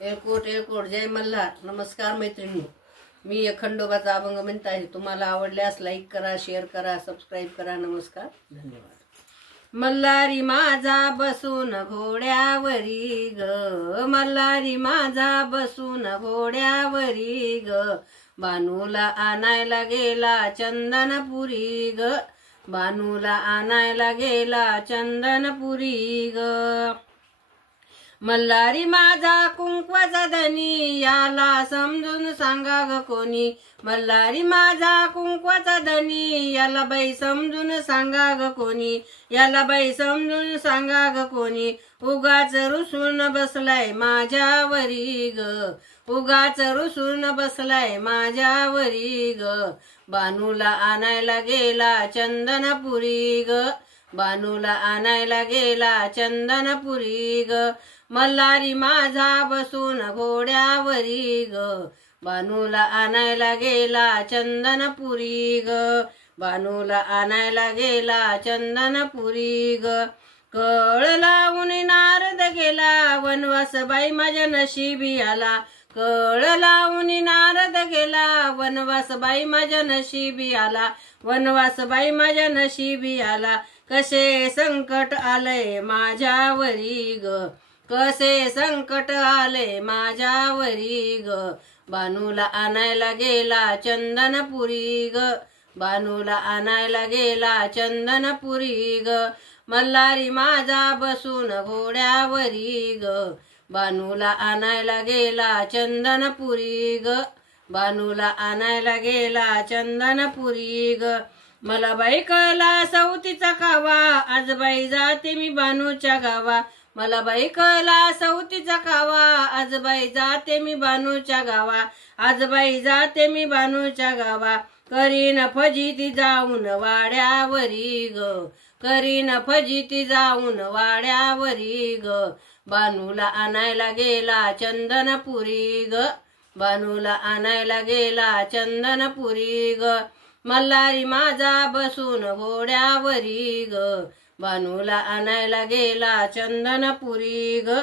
एलकोट एलकोट जय मल्हार. नमस्कार मैत्रिणी, मी खंडोबाचा अभंग म्हणत आहे. तुम्हाला आवडल्यास लाईक करा, शेअर करा, सबस्क्राईब करा. नमस्कार, धन्यवाद. मल्हारी माझा बसून घोड्यावरी ग, मल्हारी माझा बसून घोड्यावरी ग, बानूला आणायला गेला चंदनपुरी ग, बानूला आणायला गेला चंदनपुरी ग. मल्हारी माझा कुंकवाचा धनी, याला समजून सांगा ग कोणी, मल्हारी माझा कुंकवाचा धनी, याला बाई समजून सांगा ग कोणी, याला बाई समजून सांगा ग कोणी. उगाच रुसून बसलाय माझ्यावरी ग, उगाच रुसून बसलाय माझ्यावरी ग, बानूला आणायला गेला चंदनपुरी ग, बानूला आणायला गेला चंदनपुरी ग. मल्हारी माझा बसून घोड्यावरी ग, बानूला आणायला गेला चंदनपुरी ग, बानूला आणायला गेला चंदनपुरी ग. कळ लावून नारद गेला वनवास बाई माझ्या नशिबी आला, कळ लावून नारद गेला वनवास बाई माझ्या नशिबी आला, वनवास बाई माझ्या नशिबी आला. कसे संकट आलंय माझ्यावरी ग, कसे संकट आले माझ्यावरी ग, बानूला आणायला गेला चंदनपुरी ग, बानूला आणायला गेला चंदनपुरी ग. मल्हारी माझा बसून घोड्यावरी ग, बानूला आणायला गेला चंदनपुरी ग, बानूला आणायला गेला चंदनपुरी ग. मला बाई कळला सवतीचा कावा, आज बाई जाते मी बानूच्या गावा, मला बाई कळला सवतीचा कावा, आज बाई जाते मी बानूच्या गावा, आज बाई जाते मी बानूच्या गावा. करीन फजिती जाऊन वाड्यावरी ग, करीन फजिती जाऊन वाड्यावरी ग, बानूला आणायला गेला चंदनपुरी ग, बानूला आणायला गेला चंदनपुरी ग. मल्हारी माझा बसून घोड्यावरी ग, बानूला आणायला गेला चंदनपुरी ग,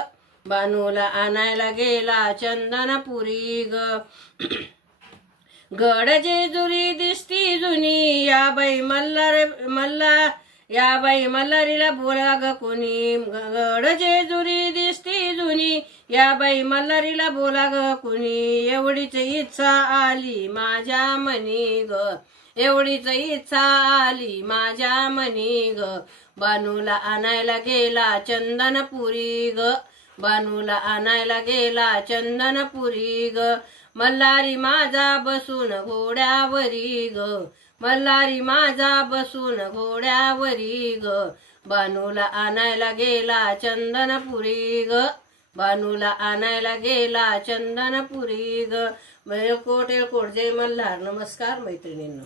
बानूला आणायला गेला चंदनपुरी ग. गड जेजुरी दिसती जुनी, या बाई या बाई मल्हारीला बोला ग कोणी, गड जेजुरी दिसती जुनी, या बाई मल्हारीला बोला ग कोणी. एवढीच इच्छा आली माझ्या मनी ग, एवढीच इच्छा आली माझ्या मनी ग, बानूला आणायला गेला चंदनपुरी ग, बानूला आणायला गेला चंदनपुरी ग. मल्हारी माझा बसून घोड्यावरी ग, मल्हारी माझा बसून घोड्यावरी ग, बानूला आणायला गेला चंदनपुरी ग, बानूला आणायला गेला चंदनपुरी ग. एलकोट एलकोट जय मल्हार. नमस्कार मैत्रिणींनो.